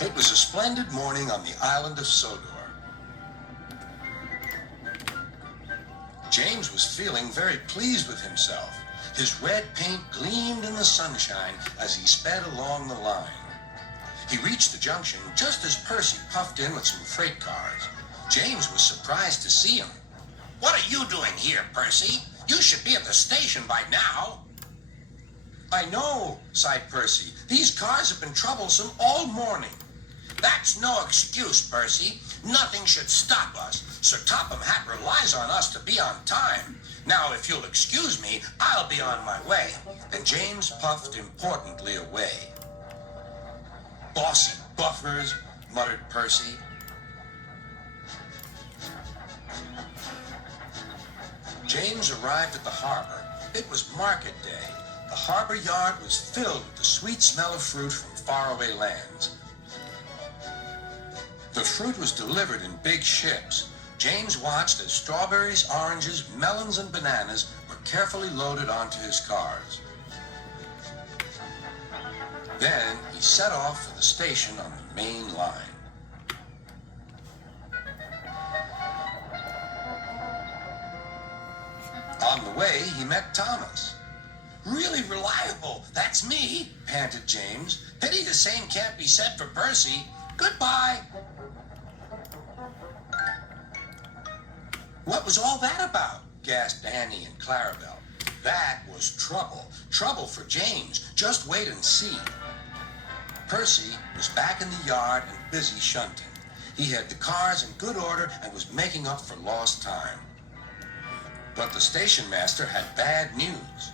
It was a splendid morning on the island of Sodor. James was feeling very pleased with himself. His red paint gleamed in the sunshine as he sped along the line. He reached the junction just as Percy puffed in with some freight cars. James was surprised to see him. "What are you doing here, Percy? You should be at the station by now." "I know," sighed Percy. "These cars have been troublesome all morning." "That's no excuse, Percy. Nothing should stop us. Sir Topham Hatt relies on us to be on time. Now, if you'll excuse me, I'll be on my way." And James puffed importantly away. "Bossy buffers," muttered Percy. James arrived at the harbor. It was market day. The harbor yard was filled with the sweet smell of fruit from faraway lands. The fruit was delivered in big ships. James watched as strawberries, oranges, melons, and bananas were carefully loaded onto his cars. Then he set off for the station on the main line. On the way, he met Thomas. "Really reliable. That's me," panted James. "Pity the same can't be said for Percy. Goodbye." "What was all that about?" gasped Annie and Clarabelle. That was trouble. Trouble for James. Just wait and see. Percy was back in the yard and busy shunting. He had the cars in good order and was making up for lost time. But the station master had bad news.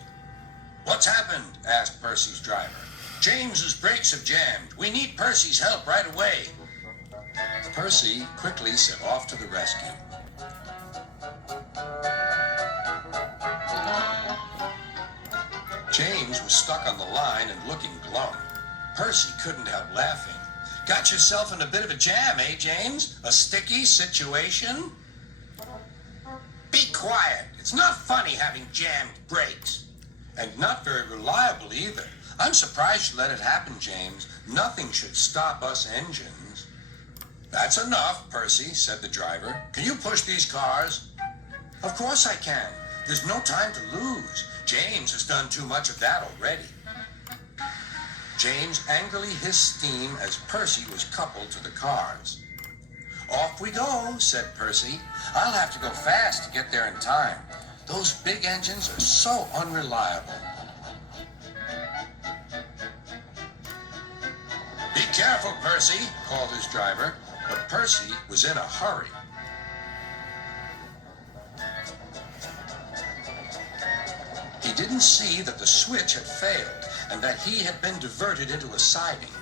"What's happened?" asked Percy's driver. "James's brakes have jammed. We need Percy's help right away." Percy quickly set off to the rescue. James was stuck on the line and looking glum. Percy couldn't help laughing. "Got yourself in a bit of a jam, eh, James? A sticky situation?" "Be quiet. It's not funny having jammed brakes." "And not very reliable either. I'm surprised you let it happen, James. Nothing should stop us engines." "That's enough, Percy," said the driver. "Can you push these cars?" "Of course I can. There's no time to lose. James has done too much of that already." James angrily hissed steam as Percy was coupled to the cars. "Off we go," said Percy. "I'll have to go fast to get there in time. Those big engines are so unreliable." "Be careful, Percy," called his driver, but Percy was in a hurry. He didn't see that the switch had failed and that he had been diverted into a siding.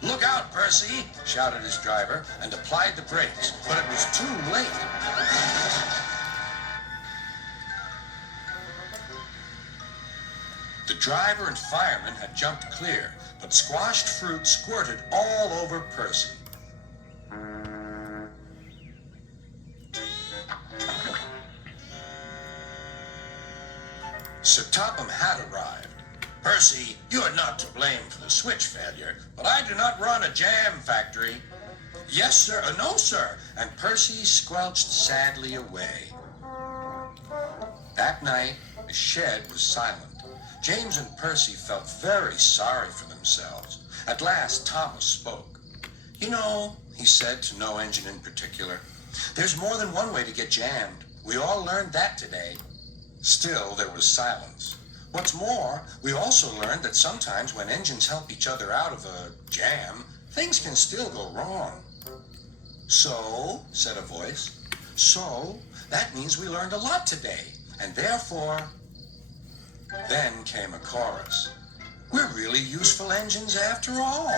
"Look out, Percy," shouted his driver and applied the brakes, but it was too late. The driver and fireman had jumped clear, but squashed fruit squirted all over Percy. Sir Topham Hatt arrived. "Percy, you are not to blame for the switch failure, but I do not run a jam factory." "Yes, sir. No, sir." And Percy squelched sadly away. That night, the shed was silent. James and Percy felt very sorry for themselves. At last, Thomas spoke. "You know," he said to no engine in particular, "there's more than one way to get jammed. We all learned that today." Still, there was silence. What's more, we also learned that sometimes when engines help each other out of a jam, things can still go wrong. "So," said a voice, "so that means we learned a lot today, and therefore..." Then came a chorus. "We're really useful engines after all."